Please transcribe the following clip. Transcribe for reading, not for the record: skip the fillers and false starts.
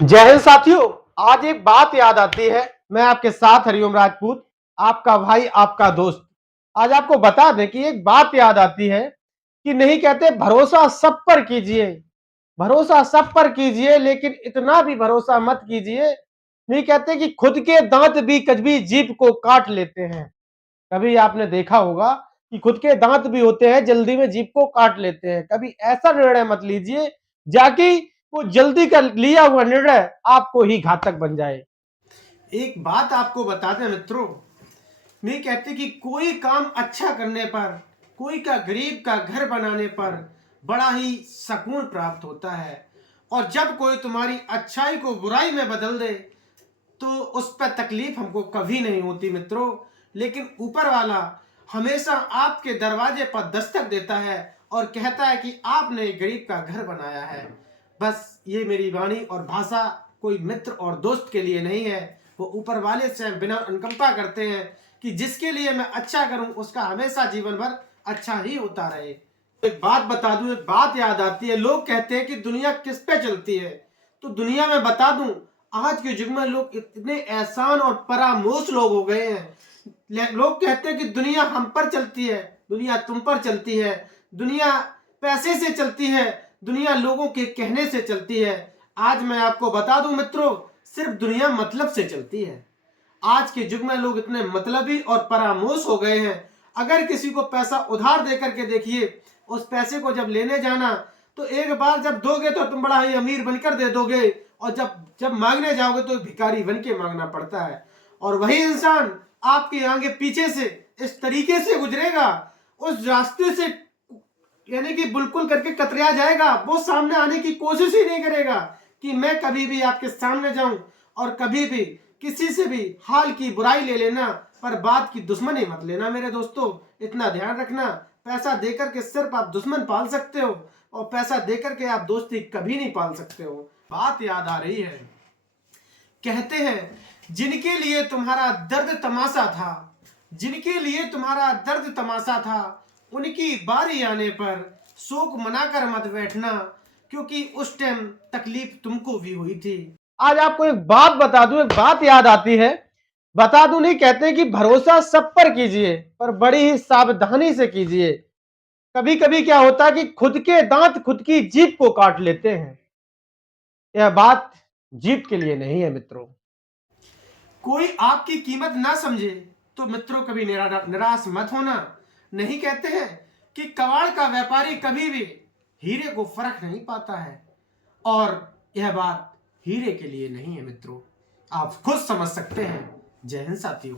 जय हिंद साथियों। आज एक बात याद आती है। मैं आपके साथ हरिओम राजपूत, आपका भाई, आपका दोस्त। आज आपको बता दें कि एक बात याद आती है कि नहीं कहते भरोसा सब पर कीजिए, भरोसा सब पर कीजिए, लेकिन इतना भी भरोसा मत कीजिए। नहीं कहते कि खुद के दांत भी कभी जीभ को काट लेते हैं। कभी आपने देखा होगा कि खुद के दांत भी होते हैं, जल्दी में जीभ को काट लेते हैं। कभी ऐसा निर्णय मत लीजिए जाकि वो जल्दी का लिया हुआ निर्णय आपको ही घातक बन जाए। एक बात आपको बता दें मित्रों, नहीं कहते कि कोई काम अच्छा करने पर, कोई का गरीब का घर बनाने पर बड़ा ही सुकून प्राप्त होता है। और जब कोई तुम्हारी अच्छाई को बुराई में बदल दे तो उस पर तकलीफ हमको कभी नहीं होती मित्रों। लेकिन ऊपर वाला हमेशा आपके दरवाजे पर दस्तक देता है और कहता है कि आपने गरीब का घर बनाया है। बस ये मेरी वाणी और भाषा कोई मित्र और दोस्त के लिए नहीं है, वो ऊपर वाले से बिना अनुकंपा करते हैं कि जिसके लिए मैं अच्छा करूं उसका हमेशा जीवन भर अच्छा ही होता रहे। एक बात बता दूं, एक बात याद आती है। लोग कहते हैं कि दुनिया किस पे चलती है, तो दुनिया में बता दूं, आज के युग में लोग इतने एहसान और परामोश लोग हो गए हैं। लोग कहते हैं कि दुनिया हम पर चलती है, दुनिया तुम पर चलती है, दुनिया पैसे से चलती है, दुनिया लोगों के कहने से चलती है। आज मैं आपको बता दूं मित्रों, सिर्फ दुनिया मतलब से चलती है। आज के युग में लोग इतने मतलबी और परामोश हो गए हैं। अगर किसी को पैसा उधार दे करके देखिए, उस पैसे को जब लेने जाना तो एक बार जब दोगे तो तुम बड़ा ही अमीर बनकर दे दोगे, और जब जब मांगने जाओगे तो भिखारी बन के मांगना पड़ता है। और वही इंसान आपके आगे पीछे से इस तरीके से गुजरेगा, उस रास्ते से यानी कि बिल्कुल करके कतरा जाएगा। वो सामने आने की कोशिश ही नहीं करेगा कि मैं कभी भी आपके सामने जाऊं। और कभी भी किसी से भी हाल की बुराई ले लेना, पर बात की दुश्मनी मत लेना मेरे दोस्तों। इतना ध्यान रखना, पैसा देकर के सिर्फ आप दुश्मन पाल सकते हो, और पैसा देकर के आप दोस्ती कभी नहीं पाल सकते हो। बात याद आ रही है, कहते हैं जिनके लिए तुम्हारा दर्द तमाशा था, जिनके लिए तुम्हारा दर्द तमाशा था, उनकी बारी आने पर शोक मनाकर मत बैठना, क्योंकि उस टाइम तकलीफ तुमको भी हुई थी। आज आपको एक बात बता दूं, एक बात याद आती है। बता दूं, नहीं कहते कि भरोसा सब पर कीजिए, पर बड़ी ही सावधानी से कीजिए। कभी कभी क्या होता है कि खुद के दांत खुद की जीभ को काट लेते हैं। यह बात जीभ के लिए नहीं है मित्रों। कोई आपकी कीमत ना समझे तो मित्रों कभी निराश मत होना। नहीं कहते हैं कि कबाड़ का व्यापारी कभी भी हीरे को फर्क नहीं पाता है, और यह बात हीरे के लिए नहीं है मित्रों, आप खुद समझ सकते हैं। जय हिंद साथियों।